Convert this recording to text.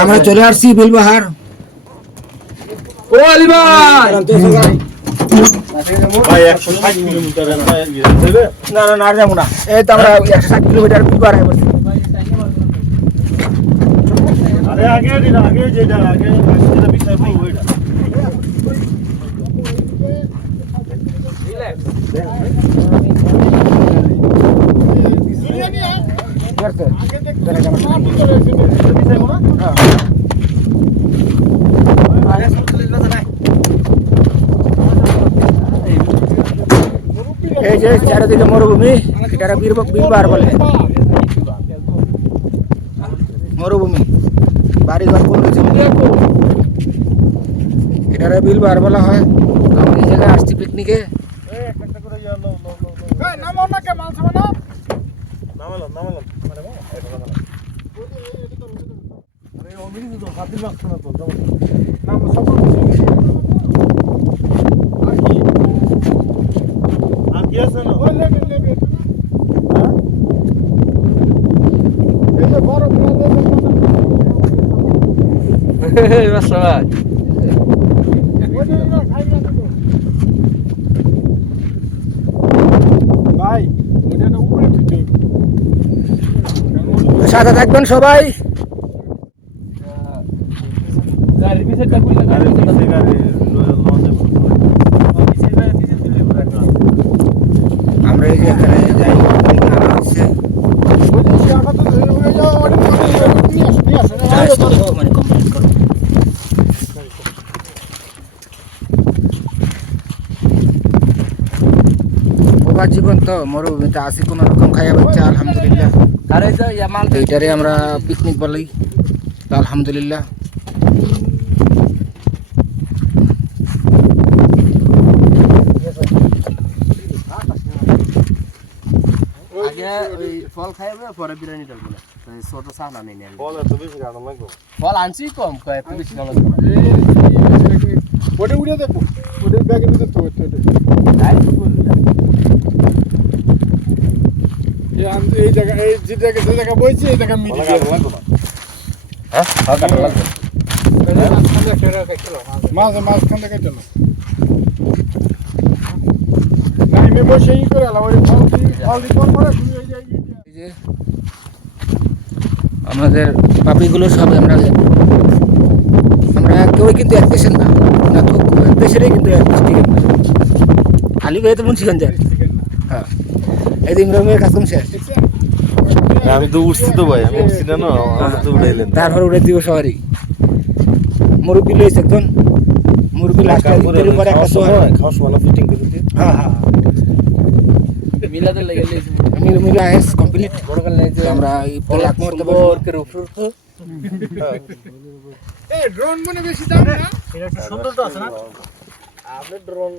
আমরা চলে আসছি বিলবাহার। ও আলী ভাই না না না আর যাব না। এই তো আমরা একশো ষাট কিলোমিটার বিলবাহার হয়ে পড়ছি আরে আগে দিন আগে যেটা আগে বলব এটা এই যে চারিদিকে মরুভূমি এটা বীর বিলবাহার বলে। মরুভূমি। বাড়ি ঘর কোনো কিছু এটারে বিলবাহার বলা হয়। আমরা এই জায়গায় আসছি পিকনিকে নামালাম নামালাম মানে এটা নামালাম আরে অমিনি তো হাতির মাছ না তো নাম সব আর কি আছে না সবাই ভাই ওটা উপরে তুই সাথে থাকবেন সবাই। আমরা এই যে এখানে যাই আনা হচ্ছে জীবন তো মরুভূমিতে আসি কোনো রকম খাইয়া বাচ্চা আলহামদুলিল্লাহ। আরে ইয়া মাল তো এইটারে আমরা পিকনিক বলি তো আলহামদুলিল্লাহ ফল খাইবে পরে বিরিয়ানি ডালবো না তাই ছোট সানা নেই নেই বলে তো বেশি গান লাগবে ফল আনছি কম কয় একটু বেশি ওটা উড়ে দেখো ওটা ব্যাগের ভিতরে তো ওটা এই জায়গা এই যে জায়গা যে জায়গা বইছি এই জায়গা মিলি হ্যাঁ? কাটা লাগবে? মাঝে মাঝখান থেকে চলো বসে ই করে ওই ফল ফল হয়ে যায় এই যে আমাদের পাপড়িগুলো সব আমরা আমরা কেউই কিন্তু এক দেশের না। এক দেশেরই কিন্তু এক ডিস্ট্রিক্টের না আলি ভাই তো মুন্সিগঞ্জের হ্যাঁ। এই দিন রঙের কাজ কমছে আমি তো উঠছি তো ভাই আমি উঠছি না তো উড়াইলেন তারপর উড়ে দিব শহরই মুরব্বী লইছে একজন। মুরব্বী লাস্ট পরে একটা শহর খাওয়ার সময় ফিটিং করে দিই হ্যাঁ হ্যাঁ। মিলাতে লেগে লেগেছে মিল মিল আইস কমপ্লিট বড় কাল লেগেছে আমরা এই লাখ মুহূর্তে ওর কে রূপ এই ড্রোন মনে বেশি দাম না? এটা সুন্দর তো আছে না? আপনি ড্রোন